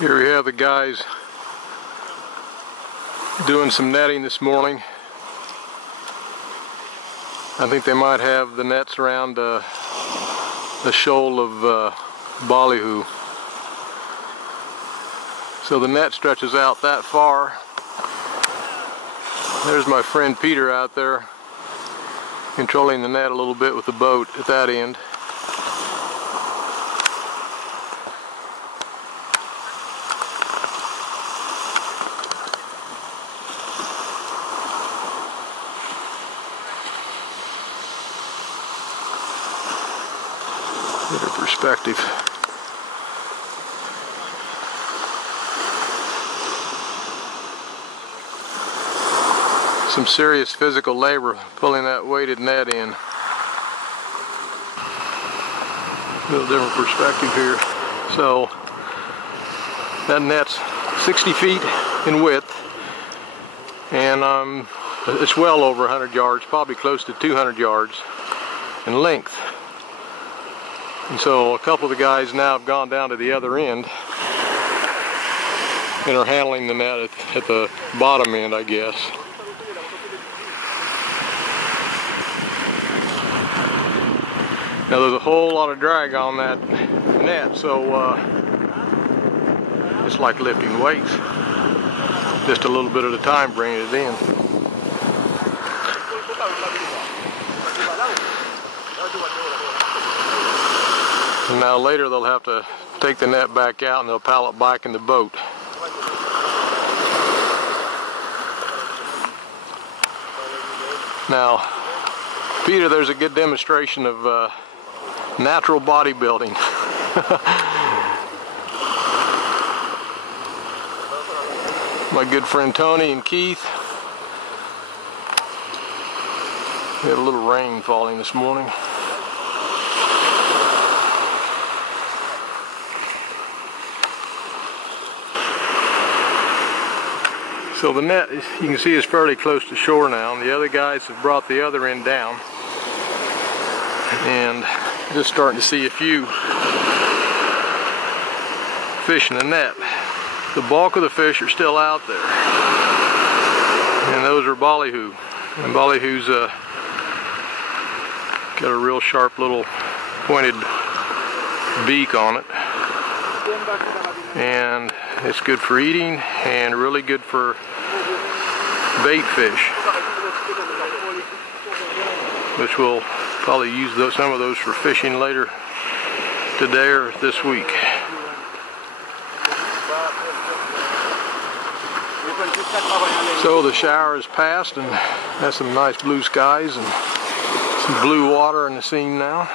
Here we have the guys doing some netting this morning. I think they might have the nets around the shoal of ballyhoo. So the net stretches out that far. There's my friend Peter out there controlling the net a little bit with the boat at that end. Better perspective. Some serious physical labor pulling that weighted net in. A little different perspective here. So that net's 60 feet in width, and it's well over 100 yards, probably close to 200 yards in length. And so a couple of the guys now have gone down to the other end and are handling the net at the bottom end, I guess. Now there's a whole lot of drag on that net, so it's like lifting weights. Just a little bit at a time bringing it in. And now later they'll have to take the net back out and they'll paddle it back in the boat. Now, Peter, there's a good demonstration of natural bodybuilding. My good friend Tony and Keith. We had a little rain falling this morning. So the net, you can see, is fairly close to shore now, and the other guys have brought the other end down. And just starting to see a few fish in the net. The bulk of the fish are still out there, and those are ballyhoo. And ballyhoo's got a real sharp little pointed beak on it, and it's good for eating and really good for bait fish, which we'll probably use some of those for fishing later today or this week. So the shower has passed, and that's some nice blue skies and some blue water in the scene now.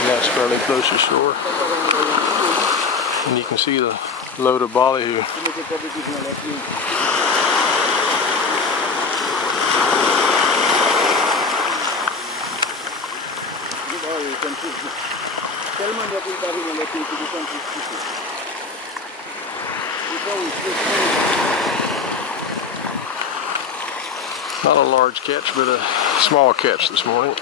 And that's fairly close to shore. And you can see the load of ballyhoo. Not a large catch, but a small catch this morning.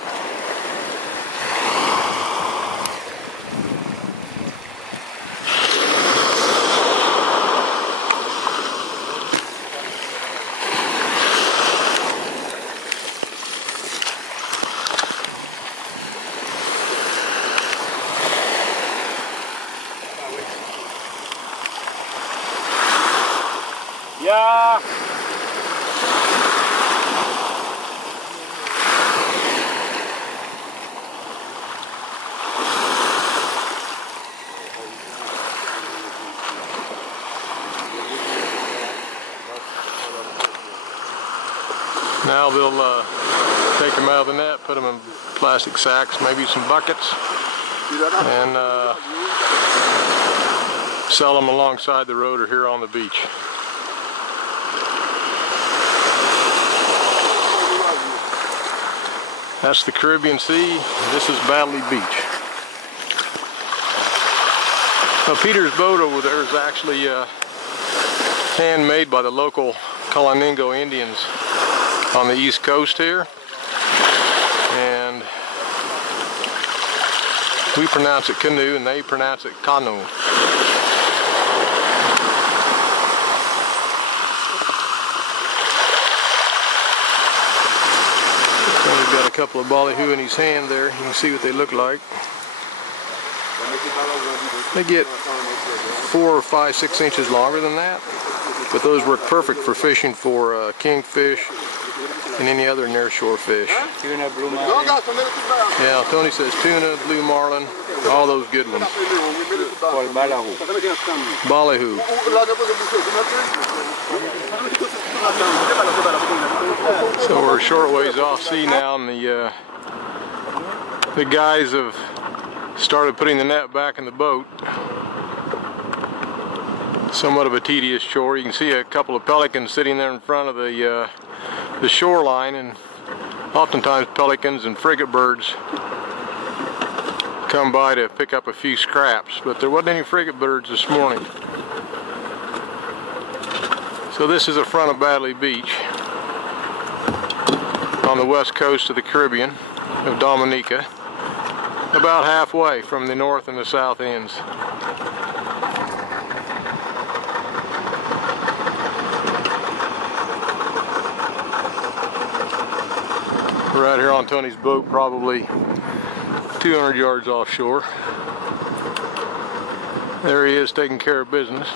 Yeah. Now they'll take them out of the net, put them in plastic sacks, maybe some buckets, and sell them alongside the road or here on the beach. That's the Caribbean Sea. This is Batalie Beach. Now Peter's boat over there is actually handmade by the local Kalaningo Indians on the east coast here, and we pronounce it canoe and they pronounce it canoe. a couple of ballyhoo in his hand there. You can see what they look like. They get 4, 5, 6 inches longer than that, but those work perfect for fishing for kingfish and any other nearshore fish. Tuna, blue marlin. Yeah, Tony says tuna, blue marlin, all those good ones. Called ballyhoo. Ballyhoo. So we're a short ways off sea now, and the guys have started putting the net back in the boat. Somewhat of a tedious chore. You can see a couple of pelicans sitting there in front of the shoreline, and oftentimes pelicans and frigate birds come by to pick up a few scraps, but there wasn't any frigate birds this morning. So this is the front of Batalie Beach on the west coast of the Caribbean of Dominica, about halfway from the north and the south ends. We're out here on Tony's boat, probably 200 yards offshore. There he is taking care of business.